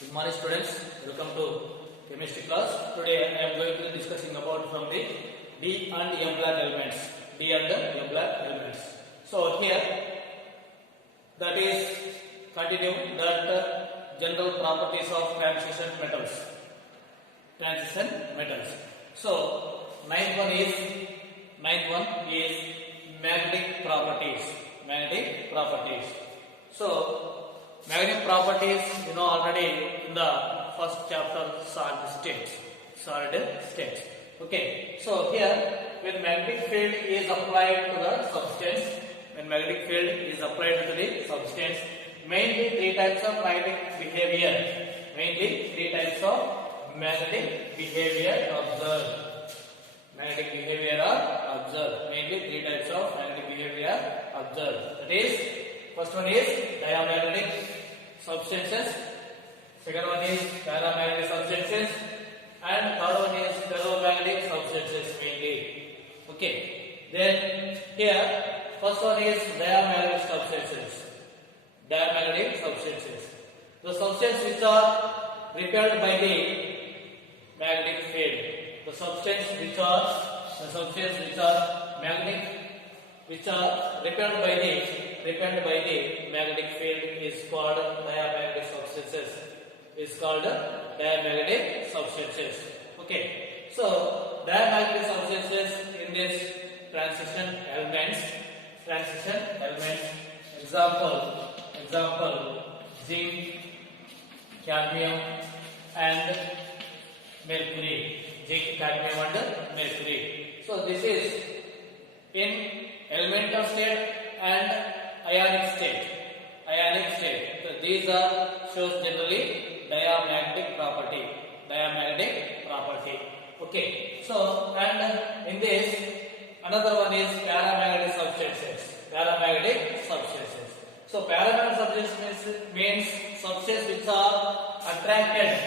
Good morning students, welcome to chemistry class. Today I am going to be discussing about from the D and M block elements. D and M block elements. So here that is continue that general properties of transition metals. Transition metals. So ninth one is magnetic properties. Magnetic properties. So magnetic properties, you know already in the first chapter, solid states. Okay, so here when magnetic field is applied to the substance, mainly three types of magnetic behavior. That is, first one is diamagnetic substances, second one is paramagnetic substances, and third one is ferromagnetic substances mainly. Okay, then here first one is diamagnetic substances. The substances which are repelled by the magnetic field. The substances which are repelled by the magnetic field is called diamagnetic substances. Okay, so diamagnetic substances in this transition elements. Example: zinc, cadmium, and mercury. So this is in elemental state and ionic state. So these are shows generally diamagnetic property. Okay. So and in this another one is paramagnetic substances. So paramagnetic substances means substances which are attracted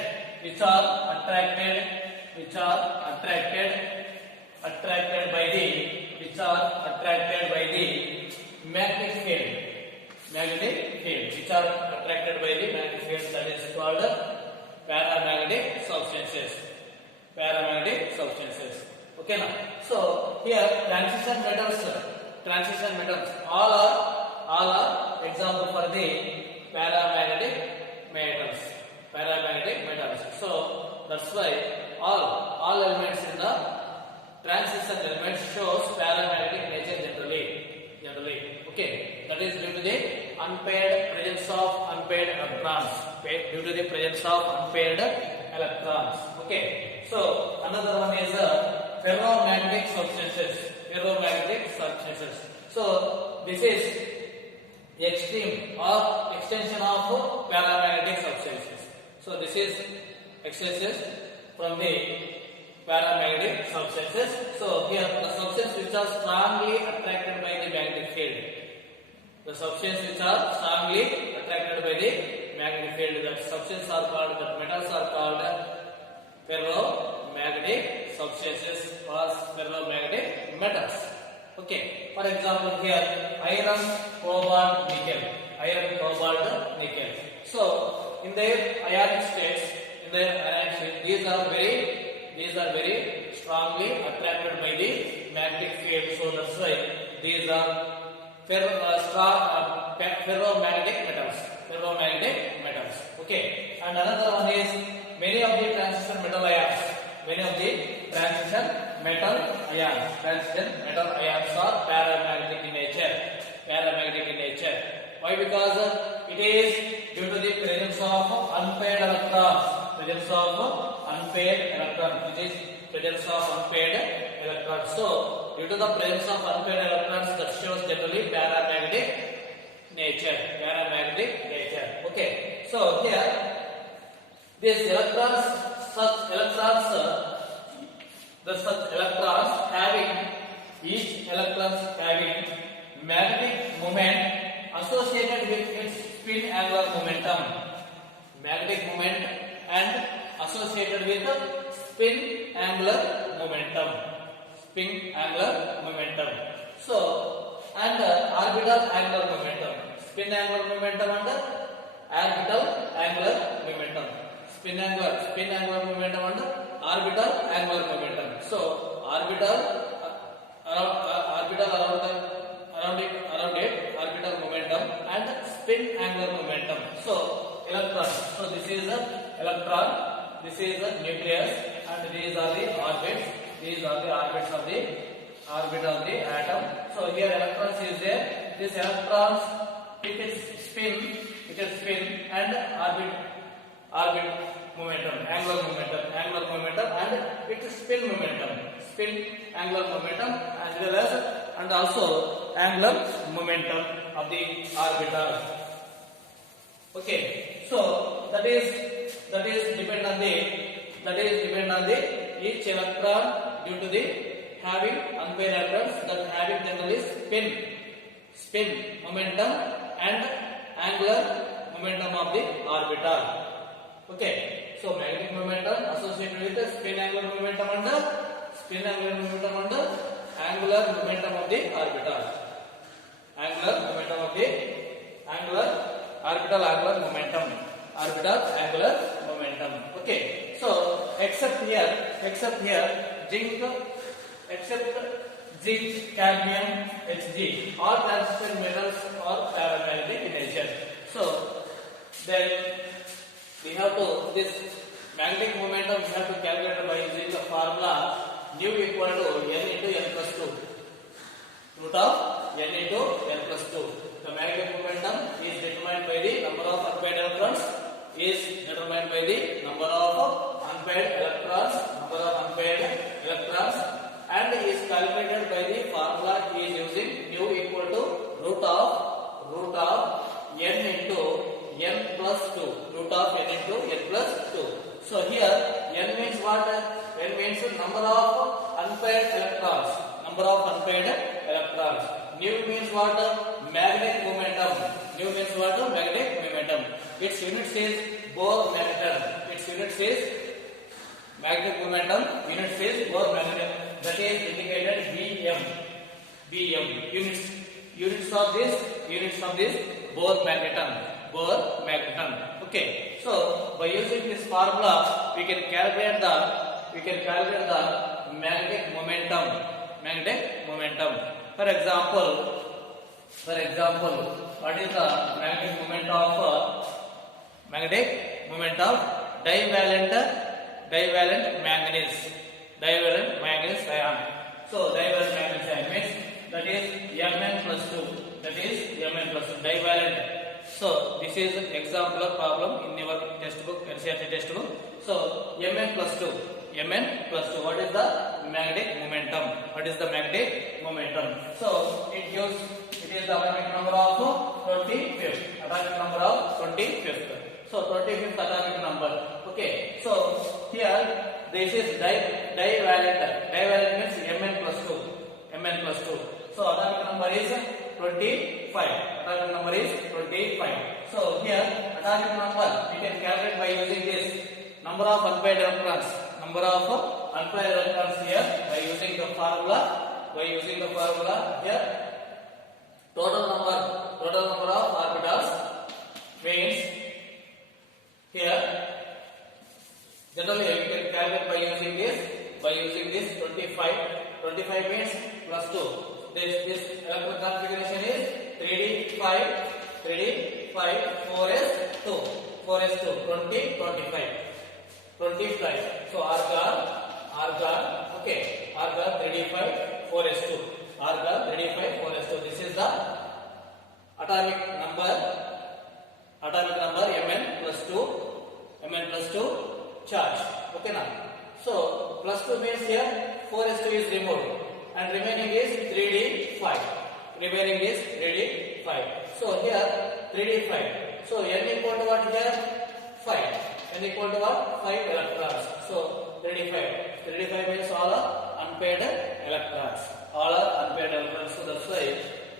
by the magnetic field. That is called paramagnetic substances. Okay now. So here transition metals all are example for the paramagnetic metals. So that's why all elements in the transition elements shows paramagnetic nature generally. Okay, that is due to the presence of unpaired electrons. Okay, so another one is ferromagnetic substances. So this is the extreme or extension of paramagnetic substances. So this is extensions from the paramagnetic substances. So here the substances which are strongly attracted by the magnetic field. The substances which are strongly attracted by the magnetic field, that substances are called, that metals are called ferromagnetic substances or ferromagnetic metals. Okay, for example here iron, cobalt, nickel. So in their ionic states, these are very strongly attracted by the magnetic field. So that's why these are ferromagnetic metals. Okay, and another one is many of the transition metal ions are paramagnetic in nature. Why? Because it is due to the presence of unpaired electrons. So due to the presence of unpaired electrons, that shows generally paramagnetic nature. Okay, so here these such electrons having each electrons having magnetic moment associated with its spin angular momentum. Spin angular momentum. So and orbital angular momentum. Spin angular momentum and orbital angular momentum. spin angular momentum and orbital angular momentum. So orbital around it orbital momentum and spin angular momentum. So electron. So this is the electron, this is the nucleus, and these are the orbits. These are the orbits of the orbit of the atom. So here electrons is there. This electrons it is spin and orbit momentum, angular momentum and its spin angular momentum as well as and also angular momentum of the orbital. Okay, so that is depend on the each electron due to the having unpaired electrons that having generally spin momentum and angular momentum of the orbital. Okay, so magnetic momentum associated with the spin angular momentum and angular momentum of the orbital. Angular momentum of the orbital angular momentum. Okay, so except here zinc, cadmium, Hg, all transparent metals are paramagnetic in nature. So then we have to this magnetic momentum we have to calculate by using the formula nu equal to n into n plus 2, root of n into n plus 2. The magnetic momentum is determined by the number of unpaired electrons, and is calculated by the formula is using nu equal to root of n into n plus 2, root of n into n plus 2. So here n means what? N means number of unpaired electrons. Nu means what? Magnetic momentum. Its unit is Bohr magneton. Magnetic momentum unit is Bohr magneton. That is indicated Bm. Units of this Bohr magneton. Okay, so by using this formula we can calculate the magnetic momentum. For example, what is the magnetic moment of divalent manganese ion? So divalent manganese ion means that is Mn plus 2. Divalent. So this is an example problem in your textbook, NCERT textbook. So Mn plus 2. What is the magnetic momentum? So it is the atomic number of 25th. So 25th atomic number. Okay. So here this is divalent. Divalent means Mn plus 2. So atomic number is 25. So here atomic number we can calculate by using this number of unpaired electrons here by using the formula here. Total number of orbitals means here generally we can calculate by using this 25 means plus 2. This electron configuration is 3d5 4s2 20 25. So argon okay, argon 3d5 4s2. This is the atomic number Mn plus 2 charge. Okay now. So plus 2 means here 4s2 is removed and remaining is 3d5. So here 3d5. So n equal to what here? 5. N equal to what? 5 electrons. So 35 means all are unpaired electrons. So that's why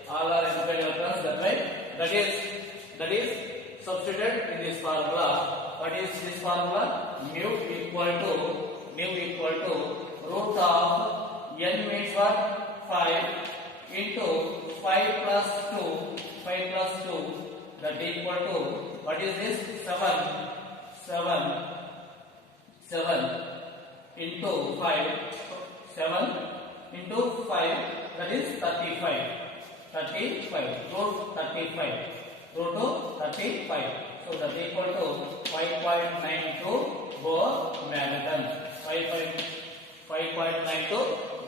all are unpaired electrons. That is substituted in this formula. What is this formula? Mu equal to root of n means what? 5 into 5 plus 2. That equal to what is this? 7 7 into 5, 7 into 5, that is 35. 35, root 35, root to 35. So that equal to 5.92 Bohr megaton. 5.92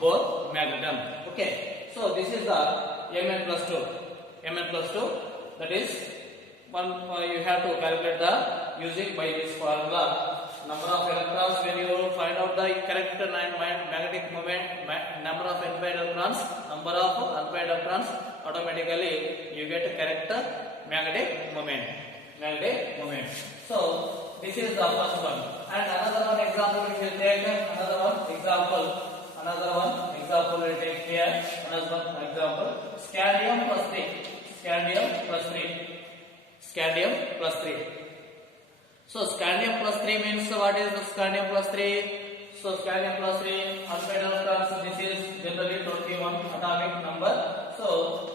Bohr megaton. Okay. So this is the Mn plus 2. Mn plus 2, that is one. You have to calculate the using by this formula. Number of electrons, when you find out the correct magnetic moment, number of unpaired electrons, number of unpaired electrons, automatically you get correct magnetic moment. So this is the first one. And another one example we will take. Another one example we will take here. Another one example. Scandium plus 3. So scandium plus 3 means what is the scandium plus 3? So scandium plus 3 unpaired electrons. This is generally 21 atomic number. So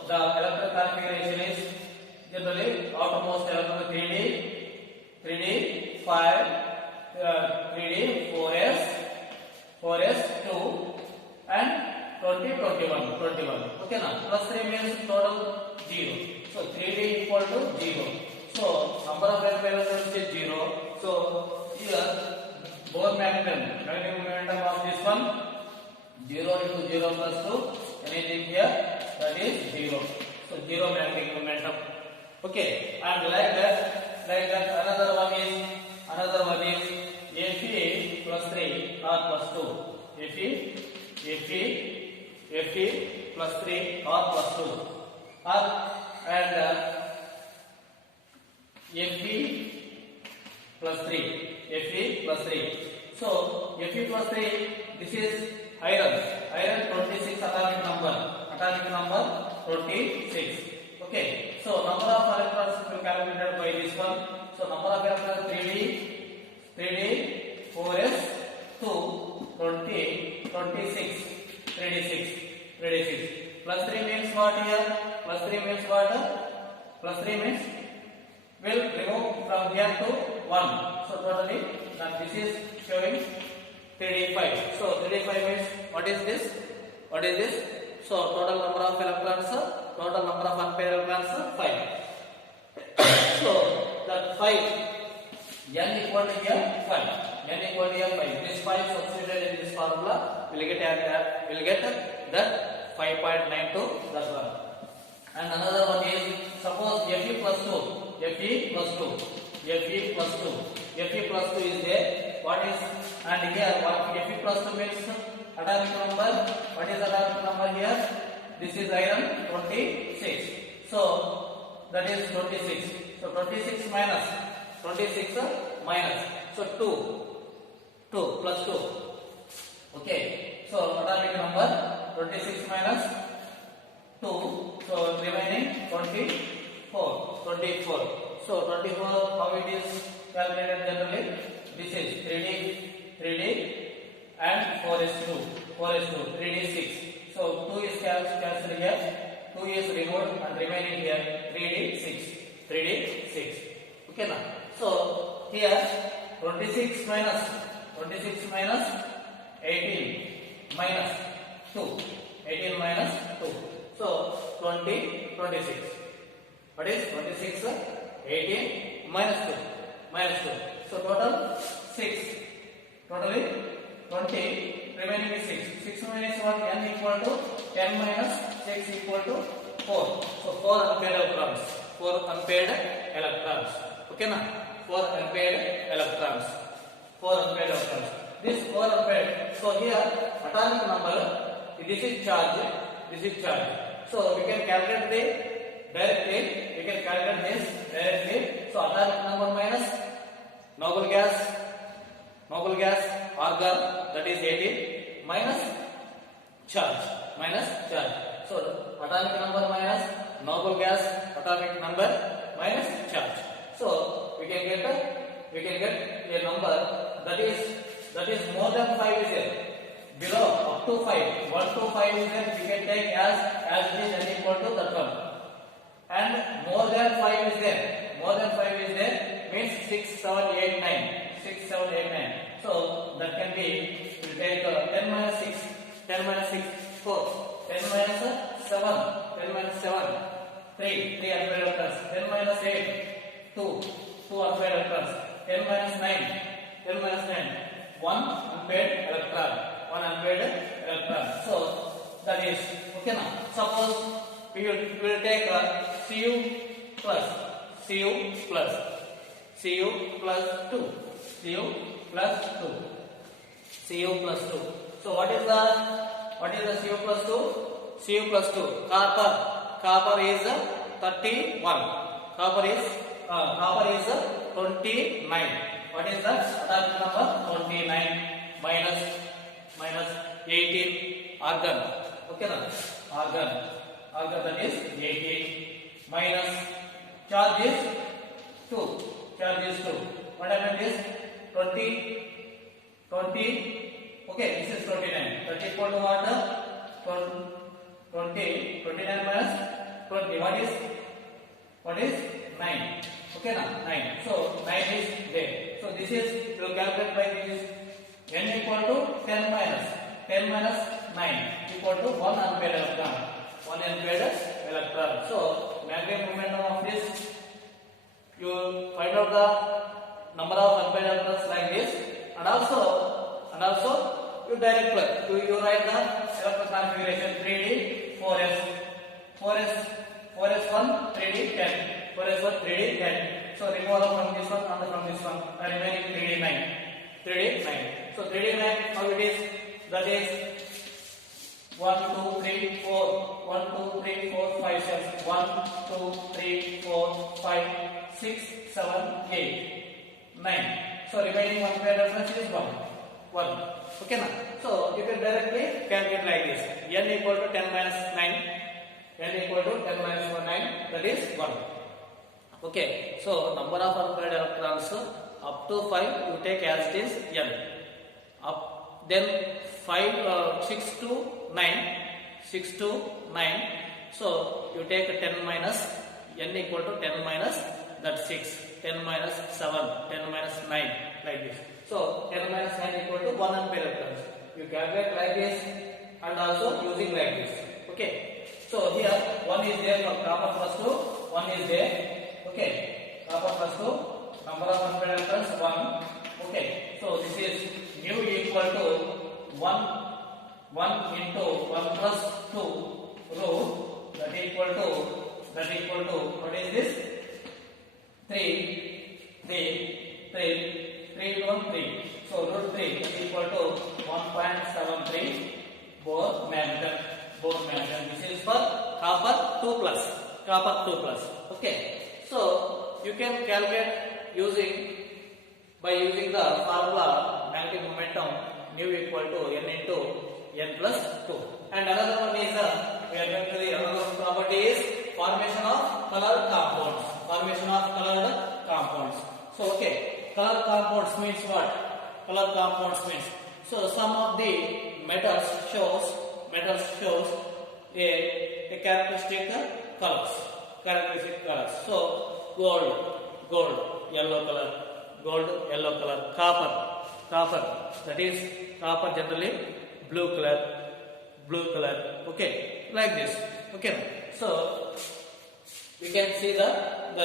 the electron configuration is generally outermost electron 3d, 5, 3d, 4s, 2, and 21. Okay, now plus 3 means total 0. So 3d equal to 0. So number of electrons is 0. So here Bohr magnetic momentum of this one 0 into 0 plus 2. Anything here, that is 0. So 0 magnetic momentum. Okay, and like that another one is Fe plus 3 or plus 2. Fe plus 3 or plus 2. And Fe plus 3. So Fe plus 3, this is iron 26 atomic number 26. Okay, so number of electrons will be calculated by this one. So number of electrons 3d, 4s, 2, 20, 26, 36. Plus 3 means what here? Plus 3 means will remove from here to 1. So totally, then this is showing 3d5. So 3d5 means what is this? So total number of electrons, total number of unpaired electrons 5. So that 5, n equal to here 5. This 5 substituted in this formula will get that 5.92. That's one. And another one is, suppose Fe plus 2 is there. What is, and here what Fe plus 2 means atomic number. What is atomic number here? This is iron 26. So that is 26. So 26 minus. So 2 plus 2. Okay. So atomic number 26 minus 2. So remaining 24. So 24, how it is calculated generally? This is 3d and 4s2, 3d6. So 2 is cancelled here, 2 is removed and remaining here 3d6. Okay now. So here 26 minus 18 minus 2. So 26. What is 26? 18 minus 2. So total 6. Totally 20. Remaining is 6. 6 minus what? N equal to 10 minus 6 equal to 4. So 4 unpaired electrons. Okay na? 4 unpaired electrons. This 4 unpaired. So here atomic number. This is charge. So we can calculate this directly. So atomic number minus noble gas, argon, that is 18, minus charge. So atomic number minus noble gas, atomic number minus charge. So we can get a number that is more than 5 is there. Below up to 5, 1 to 5 is there. We can take as it is n equal to that one. And more than 5 is there. means 6, 7, 8, 9. 6, 7, 8, 9. So that can be, we take 10 minus 6. 10 minus 6, 4. 10 minus 7. 10 minus 7, 3. 3 unpaired electrons. 10 minus 8, 2. 2 unpaired electrons. 10 minus 9. 10 minus 9. 1 unpaired electron. 1 unpaired electron. So that is okay now. Suppose we will take Cu plus Cu plus Cu plus 2. Cu plus 2. Cu plus 2. So what is the Cu plus 2? Cu plus 2. Copper is 31. Copper is 29. What is that? Atomic number 29 minus 18. Argon. Okay na? Argon that is 18 minus charge is 2. Charge is 2. What happened is 20. Okay, this is 29. That is equal to what? 20. 29 minus 20. What is 9? Okay na? 9. So 9 is there. So this is, you calculate by this. N equal to 10 minus 9 equal to 1 unpaired electron. 1 unpaired electron. So magnetic momentum of this, you find out the number of unpaired electrons like this, and also you direct plug. You write the electron configuration 3D 4s 1 3D 10. 4s1 3D 10. So remove from this one and from this one, and remaining 3D 9. So 3D 9, how it is? That is 1, 2, 3, 4. 1, 2, 3, 4, 5, 6. 1, 2, 3, 4, 5, 6, 7, 8, 9. So remaining one pair reference is 1. Okay na? So you can directly calculate like this. N equal to 10 minus 9. N equal to 10 minus 9. That is 1. Okay. So number of unpaired electrons up to 5 you take as it is N. Then 6 to 9. So you take 10 minus N equal to 10 minus that 6. 10 minus 7. 10 minus 9 like this. So 10 minus 9 equal to 1 ampere electrons. You calculate like this and also using like this. Okay. So here 1 is there for copper plus 2. 1 is there. Okay. Copper plus 2. Number of unpaired electrons 1. Okay. So this is mu equal to 1 into 1 plus 2 root that equal to what is this? 3 into 1 3. So root 3 is equal to 1.73 Bohr magnesium. This is for copper 2 plus. Okay. So you can calculate by using the formula magnetic momentum mu equal to n into n plus 2. And another one is we are going to the another property is formation of colored compounds. So okay, colored compounds means what? Colored compounds means, so some of the metals shows a characteristic colors. So gold yellow color, copper that is copper generally blue color. Okay, like this. Okay, so we can see the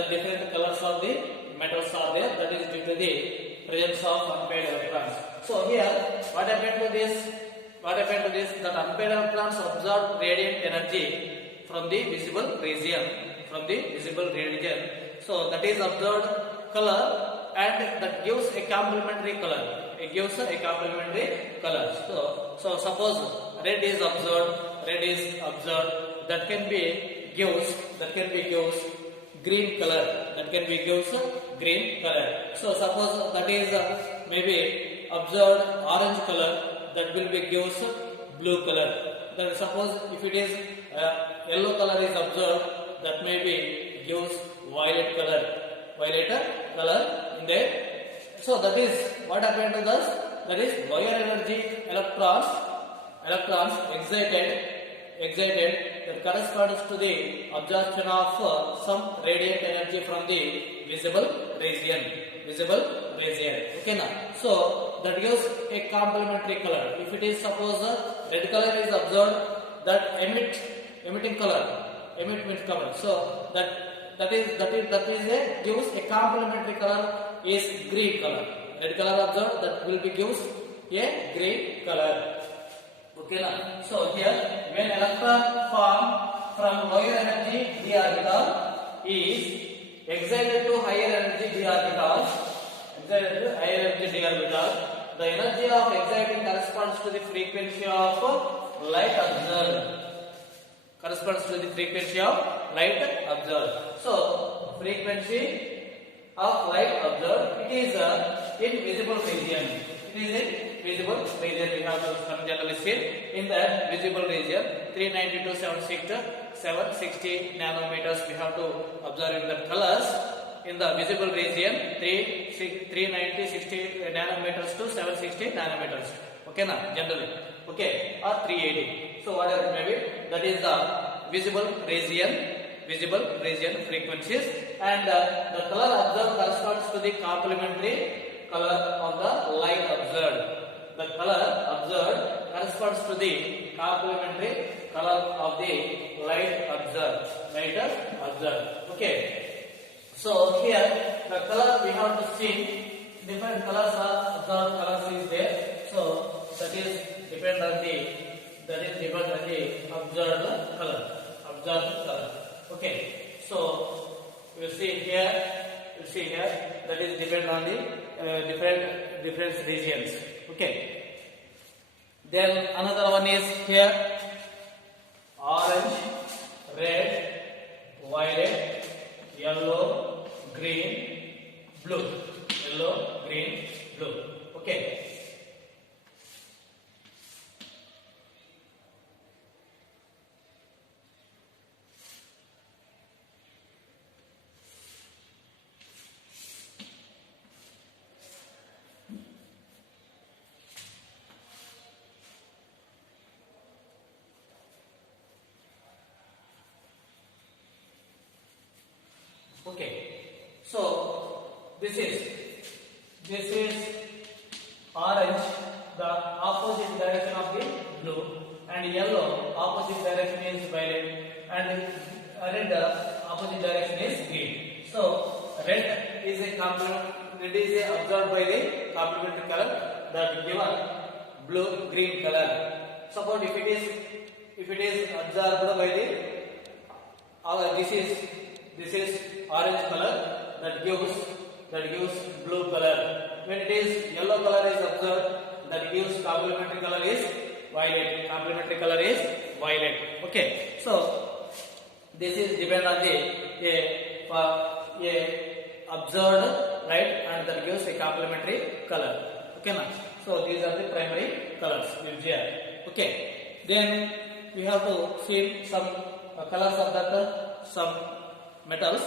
different colors of the metals are there. That is due to the presence of unpaired electrons. So here, what happened to this? That unpaired electrons absorb radiant energy from the visible region. So that is observed color, and that gives a complementary color. So suppose red is observed. That can be gives green color. So suppose that is maybe observed orange color, that will be gives blue color. Then suppose if it is yellow color is observed, that may be gives violet color in there. So that is what happened to this. That is lower energy electrons excited that corresponds to the absorption of some radiant energy from the visible region. Okay now. So that gives a complementary color. If it is suppose red color is observed, that emitting color. So that is gives a complementary color is green color. Red color observed, that will be gives a green color. Okay now. So here when electron form from lower energy d orbital is excited to higher energy d orbital, the energy of exciting corresponds to the frequency of light observed. So frequency of light observed, it is in visible region. We have to generally see in that visible region 390 to 760 nanometers. We have to observe in the colors in the visible region 390 60 nanometers to 760 nanometers. Okay now, generally. Okay, or 380. So whatever it may be, that is the visible region frequencies, and the color observed corresponds to the complementary color of the light observed. The color observed corresponds to the complementary color of the light observed. Okay. So here the color we have to see different colors are observed. Colors is there. So that is depend on the observed color. Okay. So you see here that is depend on the different regions. Okay. Then another one is here orange, red, violet, yellow, green, blue. Okay. Okay. So this is orange, the opposite direction of the blue, and yellow opposite direction is violet, and red opposite direction is green. So red is observed by the complementary color that given green color. Suppose if it is observed by the this is orange color that gives blue color. When it is yellow color is observed, that gives complementary color is violet. Okay. So this is depend on the observed light, and that gives a complementary color. Okay now. So these are the primary colors used here. Okay. Then we have to see some colors of that some metals.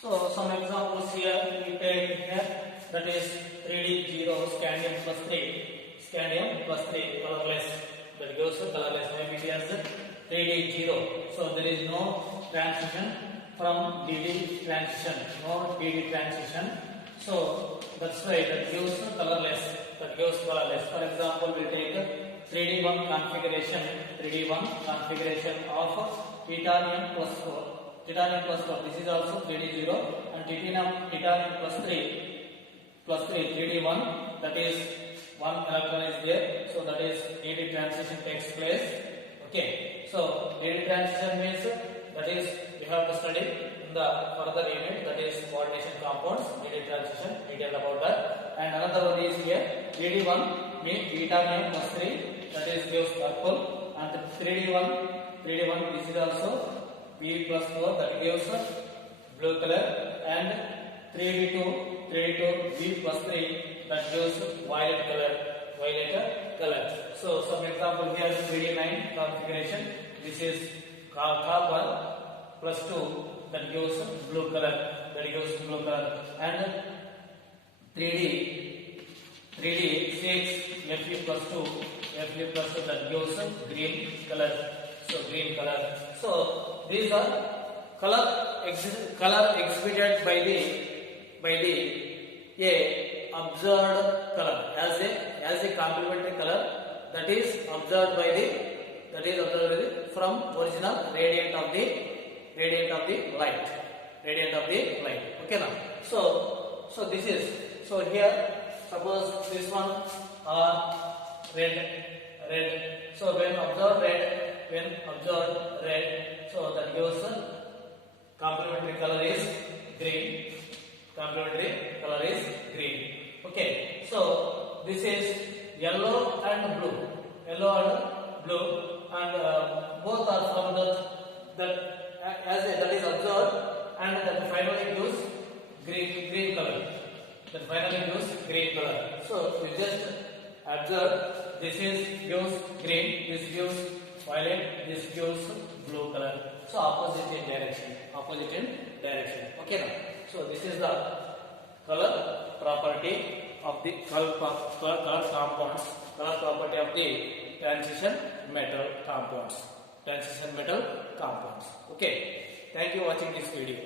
So some examples here we take here, that is 3D0 scandium plus 3 colorless, that gives colorless. Maybe it has 3D0. So there is no transition from DD transition. So that's why that gives colorless. For example, we take 3D1 configuration of titanium plus 4. This is also 3D0, and titanium plus 3 3D1, that is one electron is there. So that is DD transition takes place. Okay. So DD transition means that is we have to study in the further unit, that is coordination compounds, DD transition, detail about that. And another one is here DD1 means titanium plus 3, that is gives purple, and 3D1 this is also P plus 4, that gives blue color, and 3D2 V plus 3, that gives violet color. So some example here 3D9 configuration. This is copper plus 2, that gives blue color, and 3D6 Fe plus 2, Fe plus that gives green color. So green color. So these are color exhibited by the a observed color as a complementary color that is observed by the from original radiant of the light. Okay now. So this is, so here suppose this one are red. So when observed red, so that gives complementary color is green. Okay. So this is yellow and blue, and both are from that that is observed, and that finally gives green color. So we just observe, this is gives green, this gives violet, this gives blue color. So opposite in direction. Okay now. So this is the color property of the color compounds. Color property of the transition metal compounds. Okay. Thank you for watching this video.